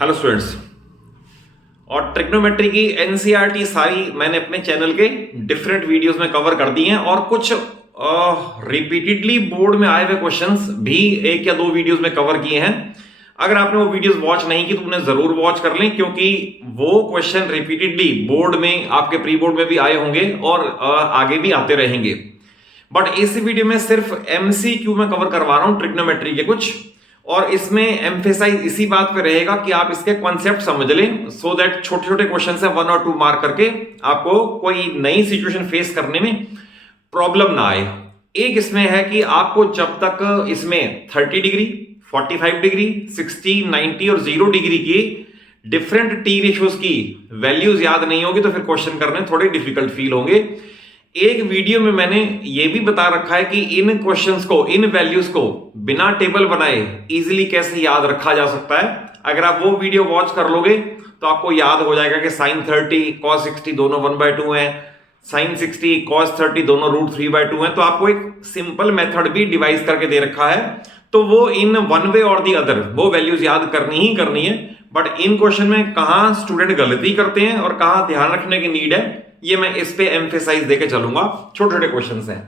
Hello students. और trigonometry की NCERT सारी मैंने अपने चैनल के डिफरेंट वीडियोस में कवर कर दी हैं और कुछ रिपीटेडली बोर्ड में आए हुए क्वेश्चंस भी एक या दो वीडियोस में कवर किए हैं। अगर आपने वो वीडियोस वॉच नहीं की तो उन्हें जरूर वॉच कर लें, क्योंकि वो क्वेश्चन रिपीटेडली बोर्ड में आपके प्री बोर्ड में भी आए होंगे और आगे भी आते रहेंगे। बट इस वीडियो में सिर्फ एमसीक्यू में कवर करवा रहा हूं ट्रिग्नोमेट्री के कुछ, और इसमें एम्फेसाइज इसी बात पे रहेगा कि आप इसके कॉन्सेप्ट समझ लें, सो दैट छोटे छोटे क्वेश्चन से 1 और 2 मार्क करके आपको कोई नई सिचुएशन फेस करने में प्रॉब्लम ना आए। एक इसमें है कि आपको जब तक इसमें 30 डिग्री, 45 डिग्री, 60, 90 और 0 डिग्री की डिफरेंट टी रेशियोज की वैल्यूज याद नहीं होगी तो फिर क्वेश्चन करने थोड़े डिफिकल्ट फील होंगे। एक वीडियो में मैंने ये भी बता रखा है कि इन क्वेश्चंस को, इन वैल्यूज को बिना टेबल बनाए इजीली कैसे याद रखा जा सकता है। अगर आप वो वीडियो वॉच कर लोगे तो आपको याद हो जाएगा कि sin 30 cos 60 दोनों 1/2 हैं, sin 60 cos 30 दोनों √3/2 हैं। तो आपको एक सिंपल मेथड भी डिवाइस करके दे रखा है, तो वो इन वन वे और दी अदर वो वैल्यूज याद करनी ही करनी है। बट इन क्वेश्चन में कहां स्टूडेंट गलती करते हैं और कहां ध्यान रखने की नीड है, ये मैं इस पे एम्फेसाइज देके चलूंगा। छोटे छोटे क्वेश्चंस हैं।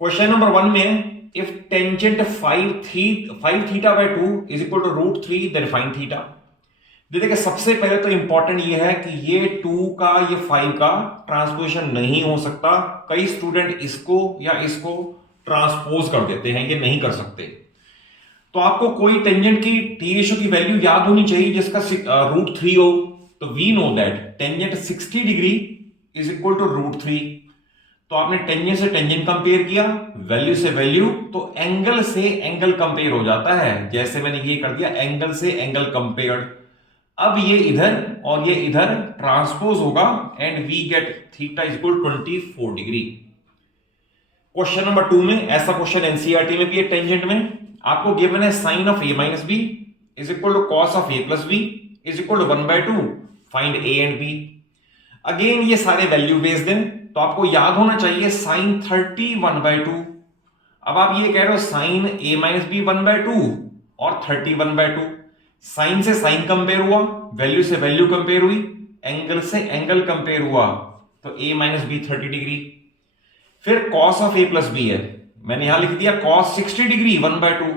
क्वेश्चन नंबर 1 में if tangent 5 theta by 2 is equal to √3 then find theta. देखिए सबसे पहले तो इंपॉर्टेंट ये है कि ये 2 का ये 5 का ट्रांसपोजिशन नहीं हो सकता। कई स्टूडेंट इसको या इसको ट्रांसपोज कर देते हैं, ये नहीं कर सकते। तो आपको कोई टेंजेंट की टी रेशियो की वैल्यू याद होनी चाहिए जिसका √3 हो। तो we know that tangent 60 degree is equal to √3। तो आपने टेंजेंट से टेंजेंट कंपेयर किया, वैल्यू से वैल्यू, तो एंगल से एंगल कंपेयर हो जाता है। जैसे मैंने ये कर दिया, एंगल से एंगल कंपेयर्ड। अब ये इधर और ये इधर ट्रांसपोज होगा and we get theta is equal 24 degree. Question number 2 में ऐसा क्वेश्चन एनसीईआरटी में भी है। टेंजेंट में आपको गिवन है sine of a minus B is equal to cos of a plus B is equal to 1/2। Find a and b। Again ये सारे वैल्यू बेस्ड हैं, तो आपको याद होना चाहिए साइन 30 1/2। अब आप ये कह रहे हो साइन a माइनस बी 1/2 और 30 1/2। साइन से साइन कंपेयर हुआ, वैल्यू से वैल्यू कंपेयर हुई, एंगल से एंगल कंपेयर हुआ, तो a माइनस बी 30 डिग्री। फिर cos of a plus B है, मैंने यहां लिख दिया cos 60 डिग्री 1/2।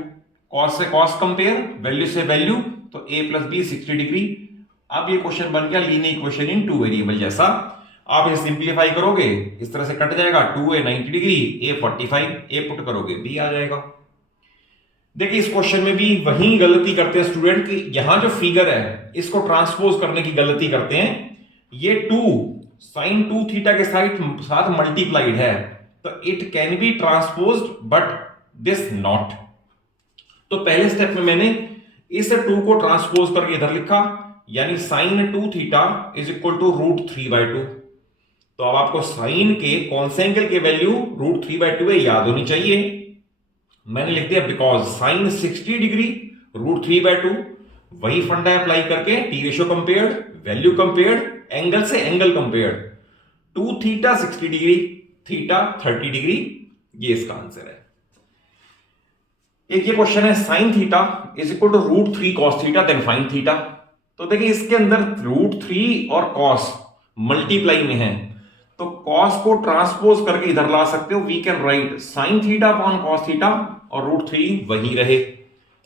कॉस से कॉस कंपेयर, वैल्यू से वैल्यू, तो a प्लस बी 60 डिग्री। अब ये क्वेश्चन बन गया लीनियर इक्वेशन इन 2 वेरिएबल जैसा। आप इसे सिंप्लीफाई करोगे इस तरह से कट जाएगा, 2a 90 degree, a 45, a put करोगे b आ जाएगा। देखिए इस क्वेश्चन में भी वही गलती करते हैं स्टूडेंट कि यहां जो फिगर है इसको ट्रांसपोज करने की गलती करते हैं। ये 2 sin 2 थीटा के साथ मल्टीप्लाइड है, तो it can be transposed but this not. तो पहले स्टेप में मैंने इस 2 को ट्रांसपोज करके इधर लिखा, यानी sine 2 theta is equal to √3/2। तो अब आपको साइन के कौन से एंगल के वैल्यू √3/2 है याद होनी चाहिए। मैंने लिख दिया बिकॉज साइन 60 डिग्री √3/2। वही फंडा अप्लाई करके T ratio compared, value compared, angle से angle compared. 2 theta 60 degree, theta 30 degree, ये इसका आंसर है। एक ये क्वेश्चन है sine theta is equal to √3 cos theta then find theta. तो देखिए इसके अंदर √3 और cos मल्टीप्लाई में है, तो cos को ट्रांसपोज करके इधर ला सकते हो। We can write sine theta upon cos theta और √3 वही रहे।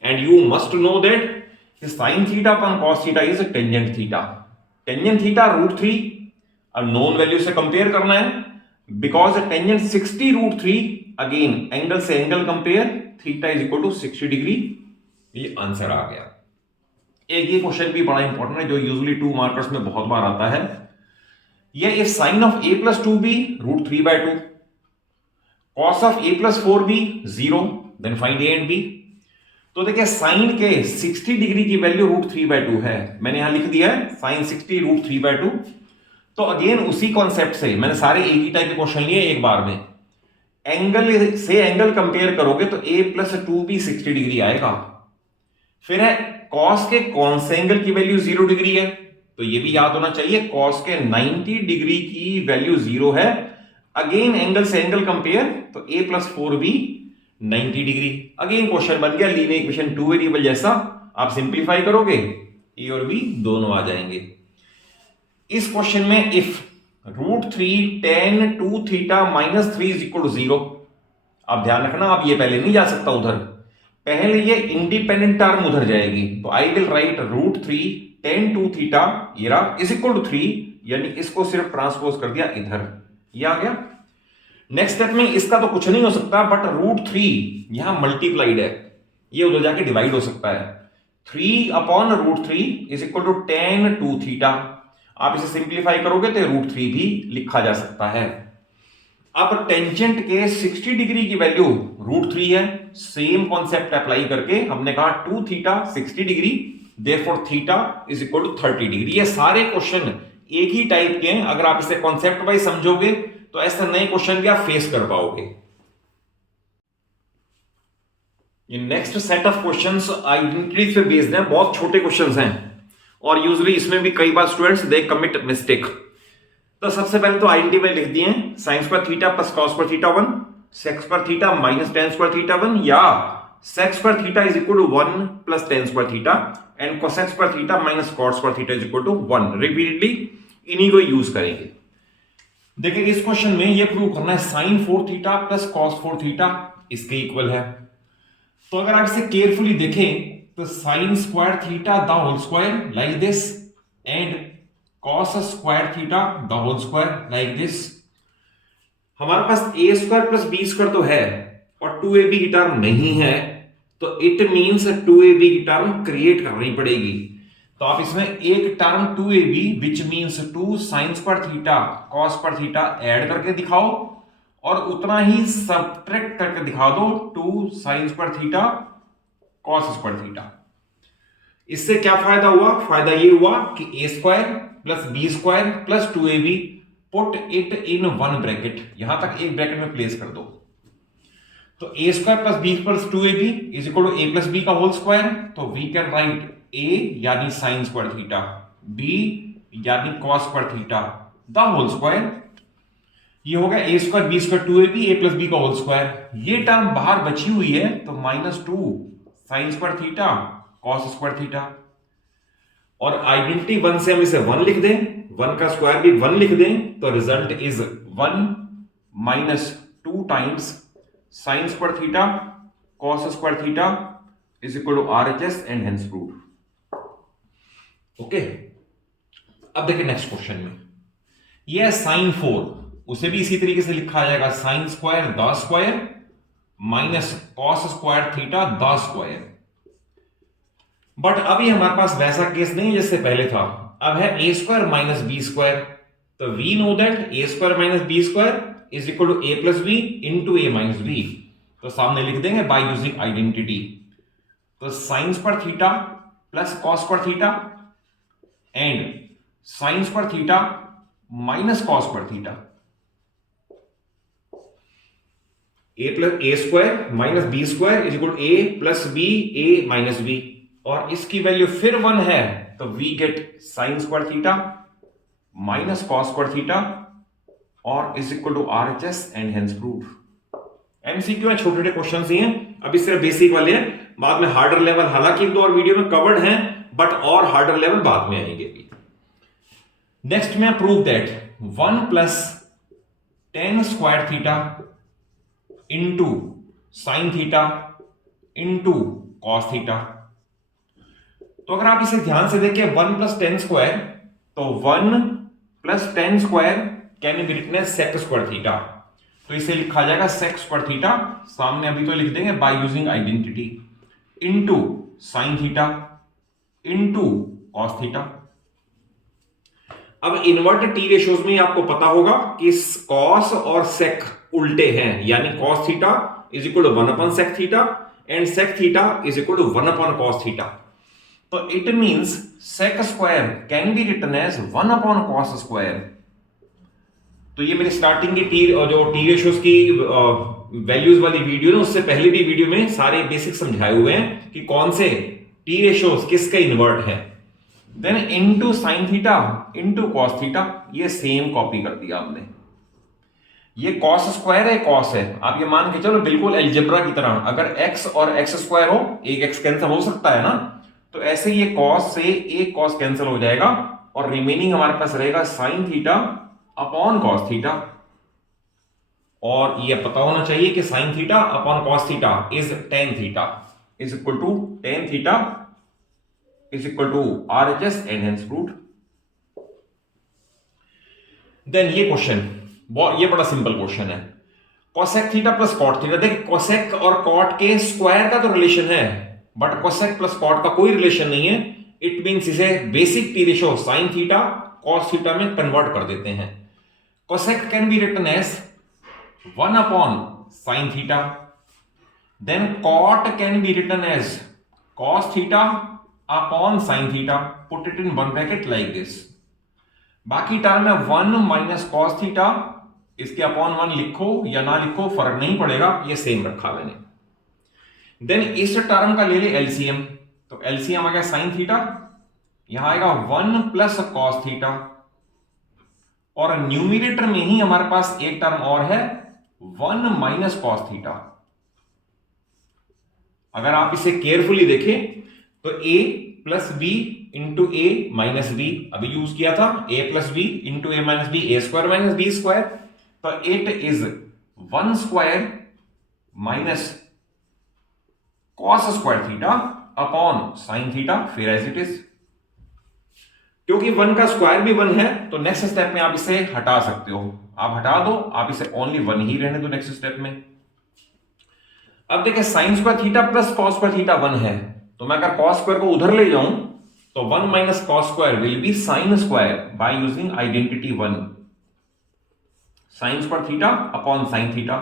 And you must know that sine theta upon cos theta is tangent theta. Tangent theta √3 अब नोन वैल्यू से कंपेयर करना है, बिकॉज टेंजेंट 60 √3, अगेन एंगल से angle compare, theta is equal to 60 degree. ये आंसर आ गया। एक ये क्वेश्चन भी बड़ा इंपॉर्टेंट है जो यूजुअली 2 मार्कर्स में बहुत बार आता है। ये इफ साइन ऑफ a प्लस 2b √3/2, cos of a plus 4b 0, then find a and b। तो देखिए साइन के 60 डिग्री की वैल्यू √3/2 है, मैंने यहां लिख दिया है साइन 60 √3/2। तो अगेन उसी कॉन्सेप्ट से मैंने सारे एक ही टाइप के क्वेश्चन लिए एक बार में। एंगल से एंगल कंपेयर करोगे तो a प्लस 2b 60 डिग्री आएगा। फिर है कॉस के कौन से एंगल की वैल्यू 0 डिग्री है, तो ये भी याद होना चाहिए कॉस के 90 डिग्री की वैल्यू 0 है। अगेन एंगल से एंगल कंपेयर, तो a plus 4b 90 degree. Again question बन गया लीनियर इक्वेशन 2 वेरिएबल जैसा। आप सिंप्लीफाई करोगे ए और बी दोनों आ जाएंगे। इस क्वेश्चन में if √3 tan 2 theta minus 3 is equal to 0, अब ध्यान रखना, आप ये पहले नहीं जा सकता उधर, पहले ये इंडिपेंडेंट टर्म उधर जाएगी, तो I will write √3 tan 2 theta ये रहा इज इक्वल टू 3, यानी इसको सिर्फ ट्रांसपोज कर दिया इधर, ये आ गया। नेक्स्ट स्टेप में इसका तो कुछ नहीं हो सकता, बट √3 यहां मल्टीप्लाइड है, ये उधर जाके डिवाइड हो सकता है, 3/√3 is equal to tan 2 theta. आप इसे सिंप्लीफाई करोगे तो √3 भी लिखा जा सकता है। अब टेंजेंट के 60 डिग्री की वैल्यू √3 है, सेम कॉन्सेप्ट अप्लाई करके हमने कहा 2 theta 60 degree, therefore theta is equal to 30 degree. ये सारे क्वेश्चन एक ही टाइप के हैं, अगर आप इसे कॉन्सेप्ट वाइज समझोगे तो ऐसे नए क्वेश्चन भी आप फेस कर पाओगे। ये next set of questions identities पे बेस्ड हैं, बहुत छोटे क्वेश्चंस हैं और यूजुअली इसमें भी कई बार स्टूडेंट्स दे कमिट मिस्टेक। तो सबसे पहले तो आइडेंटिटी में लिख दिए हैं sine square theta plus cos square theta 1, sec square theta minus tan square theta 1, या sec square theta is equal to 1 plus tan square theta and cosec square theta minus cot square theta is equal to 1। Repeatedly इन्हीं को use करेंगे। देखिए इस question में ये prove करना है sine 4 theta plus cos 4 theta इसके इक्वल है। तो अगर आप इसे केयरफुली देखें तो sine square theta the whole square like this and cos square theta the whole square like this. हमारे पास A square plus B square तो है और 2ab की टर्म नहीं है, तो इट मींस 2ab की टर्म क्रिएट करनी पड़ेगी। तो आप इसमें एक term 2ab which means 2 sine square theta cos square theta add करके दिखाओ और उतना ही सबट्रैक्ट करके दिखा दो 2 sine square theta cos square theta. इससे क्या फायदा हुआ? फायदा ये हुआ कि a square plus B square plus 2ab put it in one bracket, यहां तक एक ब्रैकेट में प्लेस कर दो। तो a square plus b plus 2ab is equal to A plus b का होल स्क्वायर। तो वी कैन राइट ए यानी साइन स्क्वायर थीटा, बी यानी cos square theta the whole square. ये हो गया ए स्क्वायर बी स्क्वायर 2ab ए plus b का whole square. ये term बाहर बची हुई है तो -2 sine square theta cos square theta. और आइडेंटिटी 1 से हम इसे 1 लिख दें, 1 का स्क्वायर भी 1 लिख दें, तो result is 1 minus 2 times sine square theta cos square theta is equal to RHS and hence prove. Okay, अब देखिए नेक्स्ट क्वेश्चन में यह है साइन 4, उसे भी इसी तरीके से लिखा जाएगा sine square the square minus cos square theta the square. But अभी हमारे पास वैसा केस नहीं जैसे पहले था, अब है A square minus B square. तो we know that A square minus B square is equal to A plus B into A minus B. तो सामने लिख देंगे बाय यूजिंग आइडेंटिटी। तो sine square theta plus cos square theta and sine square theta minus cos square theta, A plus A square minus B square is equal to A plus B A minus B. और इसकी value फिर 1 है तो we get sine square theta minus cos square theta और is equal to RHS and hence proof. MCQ में छोटे छोटे question ही हैं, अभी सिर्फ बेसिक वाले हैं, बाद में हार्डर लेवल हालांकि 1 2 और वीडियो में कवर्ड हैं, बट और हार्डर लेवल बाद में आएंगे भी। नेक्स्ट में prove that 1 plus tan square theta into sine theta into cos theta. तो अगर आप इसे ध्यान से देखिए 1 प्लस tan स्क्वायर, तो 1 plus tan square can be written as sec square theta. तो इसे लिखा जाएगा सेक स्क्वायर थीटा, सामने अभी तो लिख देंगे by using identity, into sine theta into cos theta. अब इन्वर्टेड टी रेशियोज में आपको पता होगा कि कॉस और सेक उल्टे हैं, यानी cos theta is equal to 1 upon sec theta and sec theta is equal to 1 upon cos theta. तो it means sec square can be written as 1 upon cos square. तो ये मेरी स्टार्टिंग की जो टी रेशियोज की values वाली video है, उससे पहले भी वीडियो में सारे बेसिक समझाए हुए हैं कि कौन से टी रेशियोज किसका इन्वर्ट है। Then into sine theta into cos theta, ये सेम कॉपी कर दिया आपने। ये कॉस स्क्वायर है, कॉस है, आप ये मान के चलो बिल्कुल अलजेब्रा की तरह, अगर x और x स्क्वायर हो, एक x कैंसिल हो सकता है ना, तो ऐसे ये कॉस से एक कॉस कैंसिल हो जाएगा और रिमेनिंग हमारे पास रहेगा sine theta upon cos theta. और ये पता होना चाहिए कि sine theta upon cos theta is tan theta is equal to tan theta is equal to RHS and hence proved. Then ये क्वेश्चन, ये बड़ा सिंपल क्वेश्चन है। Cosec theta plus cot theta, देखिए कोसेक और कॉट के square का तो relation है, बट कोसेक प्लस कॉट का कोई रिलेशन नहीं है। इट मींस इसे basic T ratio sine theta cos theta में कन्वर्ट कर देते हैं। Cosec can be written as 1 upon sine theta, then cot can be written as cos theta upon sine theta, put it in one bracket like this. बाकी term है 1 minus cos theta, इसके upon 1 लिखो या ना लिखो फर्क नहीं पड़ेगा, ये सेम रखा मैंने। देन इस टर्म का ले ले एलसीएम, तो एलसीएम आ गया साइन थीटा, यहां आएगा 1 प्लस कॉस थीटा, और न्यूमिनेटर में ही हमारे पास एक टर्म और है 1 माइनस कॉस थीटा। अगर आप इसे केयरफुली देखें तो a plus B into A minus b अभी यूज किया था, a plus B into A minus b, a square minus B square, तो it is 1 square minus cos square theta upon sine theta, फिर as it is. क्योंकि 1 का square भी 1 है तो नेक्स्ट स्टेप में आप इसे हटा सकते हो, आप हटा दो, आप इसे ओनली 1 ही रहने दो नेक्स्ट स्टेप में। अब देखिए sign square theta plus cos square theta 1 है, तो मैं अगर कॉस स्क्वायर को उधर ले जाऊं तो 1 minus cos square will be sine square by using identity 1, sign square theta upon sine theta.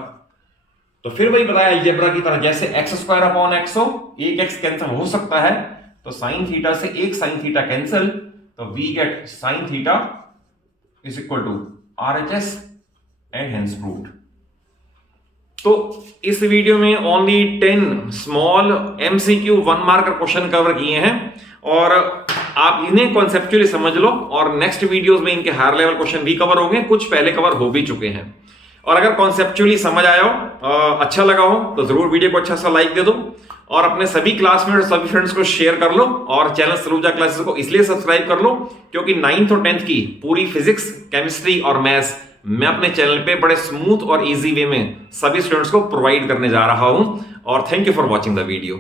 तो फिर वही बताया अलजेब्रा की तरह, जैसे एक्स स्क्वायर अपॉन एक्स हो, एक एक्स कैंसिल हो सकता है, तो साइन थीटा से एक साइन थीटा कैंसिल, तो we get sine theta is equal to RHS and hence proved. तो इस वीडियो में only 10 small MCQ 1 marker question cover किए हैं, और आप इन्हें कॉन्सेप्चुअली समझ लो, और नेक्स्ट वीडियोस में इनके हायर लेवल क्वेश्चन भी कवर होंगे, कुछ पहले कवर हो भी चुके हैं। और अगर कॉन्सेप्चुअली समझ आया हो, अच्छा लगा हो, तो जरूर वीडियो को अच्छा सा लाइक दे दो, और अपने सभी क्लासमेट और सभी फ्रेंड्स को शेयर कर लो, और चैनल सलूजा क्लासेस को इसलिए सब्सक्राइब कर लो क्योंकि 9th और 10th की पूरी फिजिक्स, केमिस्ट्री और मैथ्स मैं अपने चैनल पे बड़े स्मूथ और इजी वे में सभी स्टूडेंट्स को प्रोवाइड करने जा रहा हूं। और thank you for watching the video.